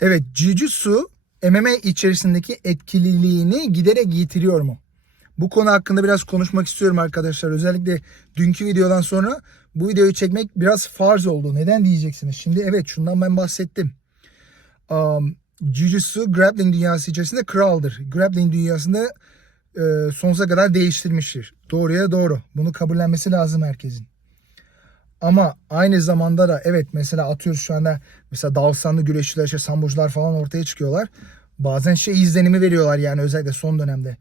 Evet, Jiu-Jitsu MMA içerisindeki etkililiğini giderek yitiriyor mu? Bu konu hakkında biraz konuşmak istiyorum arkadaşlar. Özellikle dünkü videodan sonra bu videoyu çekmek biraz farz oldu. Neden diyeceksiniz? Şimdi evet şundan ben bahsettim. Um, Jiu-Jitsu grappling dünyası içerisinde kraldır. Grappling dünyasında e, sonsuza kadar değiştirmiştir. Doğruya doğru. Bunu kabullenmesi lazım herkesin. Ama aynı zamanda da evet mesela atıyoruz şu anda mesela Dağıstanlı güreşçiler, işte sambocular falan ortaya çıkıyorlar. Bazen şey izlenimi veriyorlar yani özellikle son dönemde.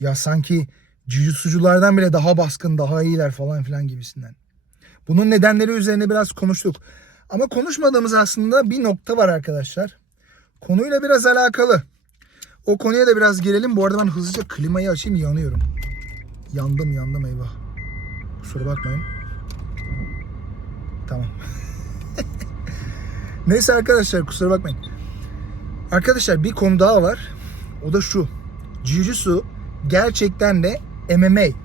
Ya sanki jiu-jitsuculardan bile daha baskın, daha iyiler falan filan gibisinden. Bunun nedenleri üzerine biraz konuştuk. Ama konuşmadığımız aslında bir nokta var arkadaşlar. Konuyla biraz alakalı. O konuya da biraz girelim. Bu arada ben hızlıca klimayı açayım yanıyorum. Yandım yandım eyvah. Kusura bakmayın. Tamam. Neyse arkadaşlar kusura bakmayın. Arkadaşlar bir konu daha var. O da şu. Jiu-Jitsu gerçekten de MMA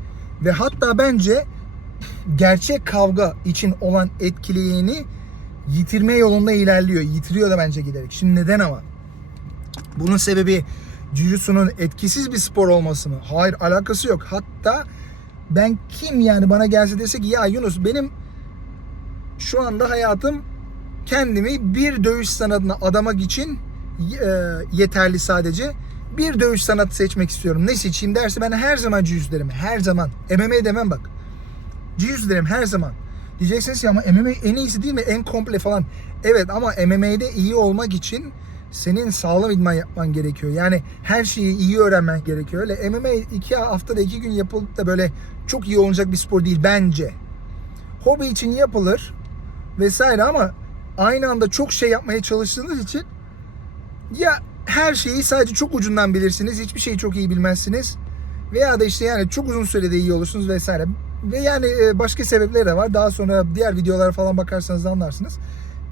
ve hatta bence gerçek kavga için olan etkiliğini yitirme yolunda ilerliyor. Yitiriyor da bence giderek. Şimdi neden ama? Bunun sebebi Jiu-Jitsu'nun etkisiz bir spor olması mı? Hayır alakası yok. Hatta ben kim yani bana gelse dese ki ya Yunus benim şu anda hayatım kendimi bir dövüş sanatına adamak için e, yeterli sadece. Bir dövüş sanatı seçmek istiyorum. Ne seçeyim derse ben her zaman jiu derim. Her zaman. MMA demem bak. Jiu derim her zaman. Diyeceksiniz ki ama MMA en iyisi değil mi? En komple falan. Evet ama MMA'de iyi olmak için senin sağlam idman yapman gerekiyor. Yani her şeyi iyi öğrenmen gerekiyor. Öyle MMA iki haftada iki gün yapılıp da böyle çok iyi olacak bir spor değil bence. Hobi için yapılır vesaire ama aynı anda çok şey yapmaya çalıştığınız için ya her şeyi sadece çok ucundan bilirsiniz. Hiçbir şeyi çok iyi bilmezsiniz. Veya da işte yani çok uzun sürede iyi olursunuz vesaire. Ve yani e, başka sebepleri de var. Daha sonra diğer videolara falan bakarsanız anlarsınız.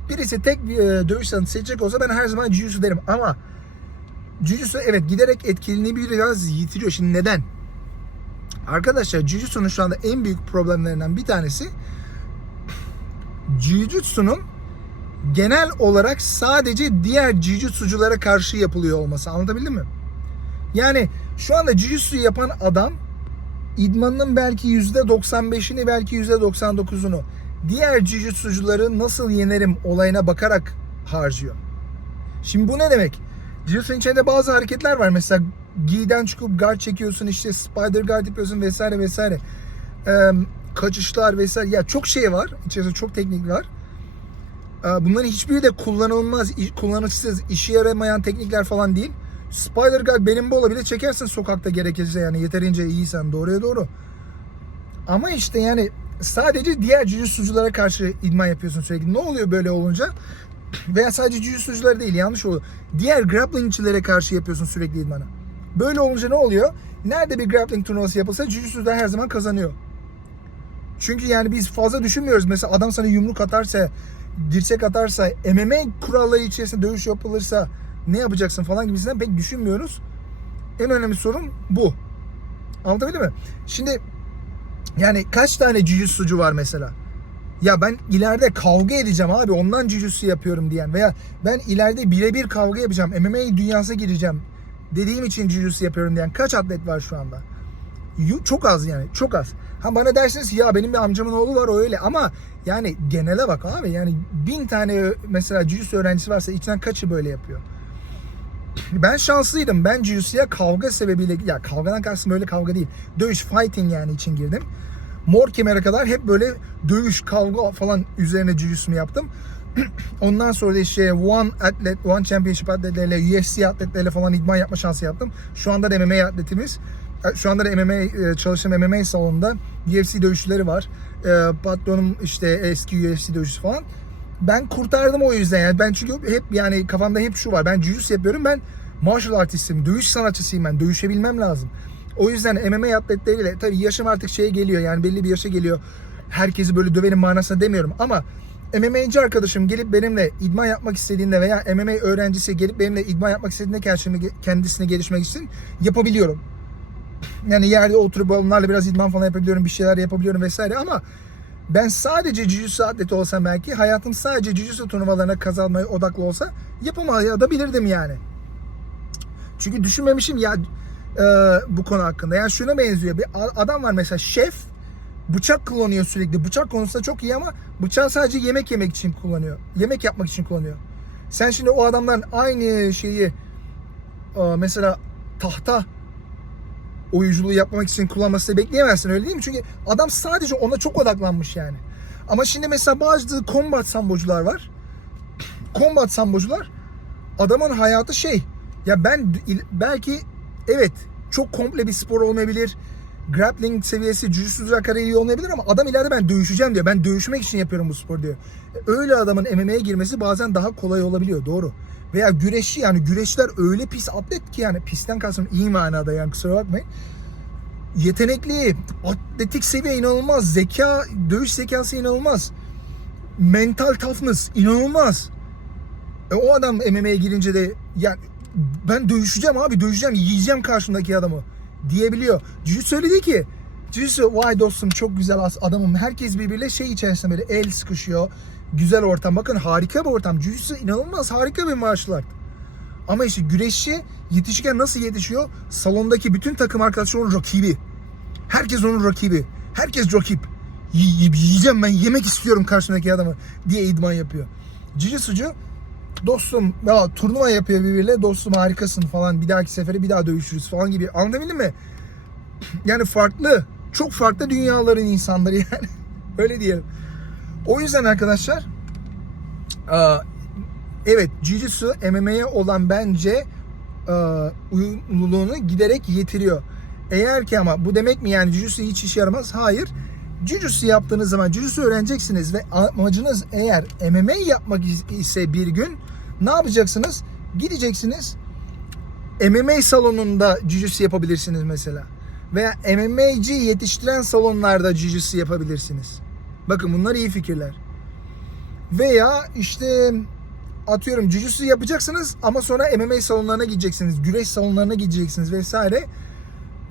Birisi tek bir e, dövüş sanatı seçecek olsa ben her zaman Jiu-Jitsu derim. Ama Jiu-Jitsu evet giderek etkililiğini biraz yitiriyor. Şimdi neden? Arkadaşlar Jiu-Jitsu'nun şu anda en büyük problemlerinden bir tanesi Jiu-Jitsu'nun genel olarak sadece diğer Jiu-Jitsu'culara karşı yapılıyor olması. Anlatabildim mi? Yani şu anda Jiu-Jitsu yapan adam idmanının belki %95'ini belki %99'unu diğer Jiu-Jitsu'cuları nasıl yenerim olayına bakarak harcıyor. Şimdi bu ne demek? Jiu-Jitsu'nun içinde bazı hareketler var. Mesela giyden çıkıp guard çekiyorsun işte spider guard yapıyorsun vesaire vesaire. Ee, kaçışlar vesaire. Ya çok şey var. İçerisinde çok teknik var. Bunların hiçbiri de kullanılmaz, kullanışsız, işe yaramayan teknikler falan değil. Spider guard benim bu olabilir. Çekersin sokakta gerekirse yani yeterince iyiysen doğruya doğru. Ama işte yani sadece diğer jiu karşı idman yapıyorsun sürekli. Ne oluyor böyle olunca? Veya sadece jiu değil yanlış oluyor. Diğer grapplingçilere karşı yapıyorsun sürekli idmanı. Böyle olunca ne oluyor? Nerede bir grappling turnuvası yapılsa jiu her zaman kazanıyor. Çünkü yani biz fazla düşünmüyoruz. Mesela adam sana yumruk atarsa, dirsek atarsa, MMA kuralları içerisinde dövüş yapılırsa ne yapacaksın falan gibisinden pek düşünmüyoruz. En önemli sorun bu. Anlatabildim mi? Şimdi yani kaç tane jiu var mesela? Ya ben ileride kavga edeceğim abi ondan jiu yapıyorum diyen veya ben ileride birebir kavga yapacağım MMA dünyasına gireceğim dediğim için jiu yapıyorum diyen kaç atlet var şu anda? Çok az yani çok az. Ha bana dersiniz ya benim bir amcamın oğlu var o öyle ama yani genele bak abi yani bin tane mesela jiu öğrencisi varsa içinden kaçı böyle yapıyor? Ben şanslıydım. Ben jiu kavga sebebiyle ya kavgadan kastım böyle kavga değil. Dövüş fighting yani için girdim. Mor kemere kadar hep böyle dövüş, kavga falan üzerine jiu yaptım. Ondan sonra da işte One Atlet, One Championship atletleriyle, UFC atletleriyle falan idman yapma şansı yaptım. Şu anda da MMA atletimiz. Şu anda da MMA e, çalıştığım MMA salonunda UFC dövüşçüleri var. E, patronum işte eski UFC dövüşçüsü falan. Ben kurtardım o yüzden yani. Ben çünkü hep yani kafamda hep şu var. Ben jiu yapıyorum. Ben martial artistim. Dövüş sanatçısıyım ben. Dövüşebilmem lazım. O yüzden MMA atletleriyle tabii yaşım artık şeye geliyor yani belli bir yaşa geliyor. Herkesi böyle döverim manasında demiyorum ama MMA'ci arkadaşım gelip benimle idman yapmak istediğinde veya MMA öğrencisi gelip benimle idman yapmak istediğinde kendisini, kendisini gelişmek için yapabiliyorum. Yani yerde oturup onlarla biraz idman falan yapabiliyorum, bir şeyler yapabiliyorum vesaire ama ben sadece Jiu-Jitsu atleti olsam belki hayatım sadece Jiu-Jitsu turnuvalarına kazanmaya odaklı olsa yapamayabilirdim yani. Çünkü düşünmemişim ya e, bu konu hakkında. Yani şuna benziyor. Bir adam var mesela şef bıçak kullanıyor sürekli. Bıçak konusunda çok iyi ama bıçağı sadece yemek yemek için kullanıyor. Yemek yapmak için kullanıyor. Sen şimdi o adamdan aynı şeyi e, mesela tahta oyunculuğu yapmak için kullanmasını bekleyemezsin öyle değil mi? Çünkü adam sadece ona çok odaklanmış yani. Ama şimdi mesela bazı combat sambocular var. Combat sambocular adamın hayatı şey ya ben belki evet çok komple bir spor olmayabilir. Grappling seviyesi, jiu-jitsu iyi olmayabilir ama adam ileride ben dövüşeceğim diyor. Ben dövüşmek için yapıyorum bu spor diyor. Öyle adamın MMA'ye girmesi bazen daha kolay olabiliyor. Doğru. Veya güreşçi yani güreşler öyle pis atlet ki yani pisten kastım iyi manada yani kusura bakmayın. Yetenekli, atletik seviye inanılmaz, zeka, dövüş zekası inanılmaz. Mental toughness inanılmaz. E, o adam MMA'ye girince de ya ben dövüşeceğim abi dövüşeceğim yiyeceğim karşımdaki adamı diyebiliyor. Jiu söyledi ki Jiu vay dostum çok güzel adamım. Herkes birbiriyle şey içerisinde böyle el sıkışıyor. Güzel ortam. Bakın harika bir ortam. Jiu inanılmaz harika bir martial art. Ama işte güreşçi yetişirken nasıl yetişiyor? Salondaki bütün takım arkadaşları onun rakibi. Herkes onun rakibi. Herkes rakip. Yiyeceğim ben yemek istiyorum karşımdaki adamı diye idman yapıyor. Jiu-Jitsu'cu dostum ya turnuva yapıyor birbiriyle dostum harikasın falan bir dahaki sefere bir daha dövüşürüz falan gibi anlatabildim mi? Yani farklı çok farklı dünyaların insanları yani öyle diyelim. O yüzden arkadaşlar aa, evet Jiu-Jitsu MMA'ye olan bence aa, uyumluluğunu giderek yitiriyor. Eğer ki ama bu demek mi yani Jiu-Jitsu hiç işe yaramaz? Hayır. Jiu-Jitsu yaptığınız zaman Jiu-Jitsu öğreneceksiniz ve amacınız eğer MMA yapmak ise bir gün ne yapacaksınız? Gideceksiniz MMA salonunda Jiu-Jitsu yapabilirsiniz mesela. Veya MMA'ci yetiştiren salonlarda Jiu-Jitsu yapabilirsiniz. Bakın bunlar iyi fikirler. Veya işte atıyorum Jiu-Jitsu yapacaksınız ama sonra MMA salonlarına gideceksiniz. Güreş salonlarına gideceksiniz vesaire.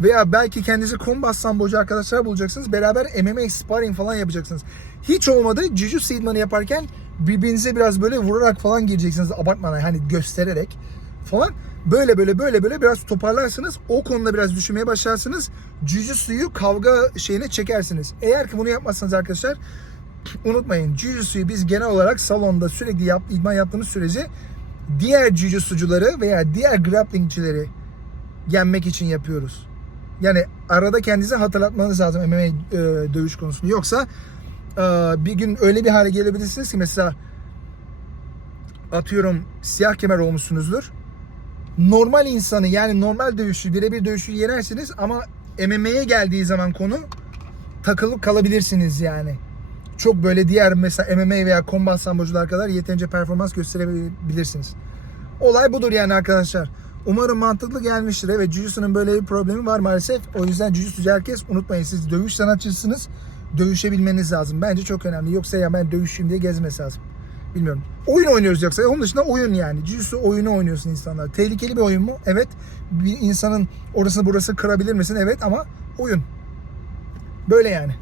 Veya belki kendinizi combat sambocu arkadaşlar bulacaksınız. Beraber MMA sparring falan yapacaksınız. Hiç olmadı Jiu-Jitsu idmanı yaparken birbirinize biraz böyle vurarak falan gireceksiniz. Abartmadan hani göstererek falan. Böyle böyle böyle böyle biraz toparlarsınız. O konuda biraz düşünmeye başlarsınız. Jiu-Jitsu'yu kavga şeyine çekersiniz. Eğer ki bunu yapmazsanız arkadaşlar unutmayın Jiu-Jitsu'yu biz genel olarak salonda sürekli yap, idman yaptığımız sürece diğer Jiu-Jitsu'cuları veya diğer grapplingçileri yenmek için yapıyoruz. Yani arada kendinize hatırlatmanız lazım MMA e, dövüş konusunu. Yoksa e, bir gün öyle bir hale gelebilirsiniz ki mesela atıyorum siyah kemer olmuşsunuzdur. Normal insanı yani normal dövüşü birebir dövüşü yenersiniz ama MMA'ye geldiği zaman konu takılıp kalabilirsiniz yani. Çok böyle diğer mesela MMA veya combat sambocular kadar yeterince performans gösterebilirsiniz. Olay budur yani arkadaşlar. Umarım mantıklı gelmiştir. Evet Jiu-Jitsu'nun böyle bir problemi var maalesef. O yüzden Jiu-Jitsu'cu herkes unutmayın siz dövüş sanatçısınız. Dövüşebilmeniz lazım. Bence çok önemli. Yoksa ya ben dövüşeyim diye gezmesi lazım. Bilmiyorum. Oyun oynuyoruz yoksa. Onun dışında oyun yani. Jiu-Jitsu oyunu oynuyorsun insanlar. Tehlikeli bir oyun mu? Evet. Bir insanın orasını burası kırabilir misin? Evet ama oyun. Böyle yani.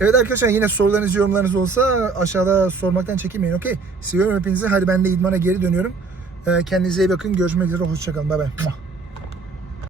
Evet arkadaşlar yine sorularınız yorumlarınız olsa aşağıda sormaktan çekinmeyin. Okey. Seviyorum hepinizi. Hadi ben de idmana geri dönüyorum. Ee, Kendinize iyi bakın. Görüşmek üzere. Hoşçakalın. Bay bay.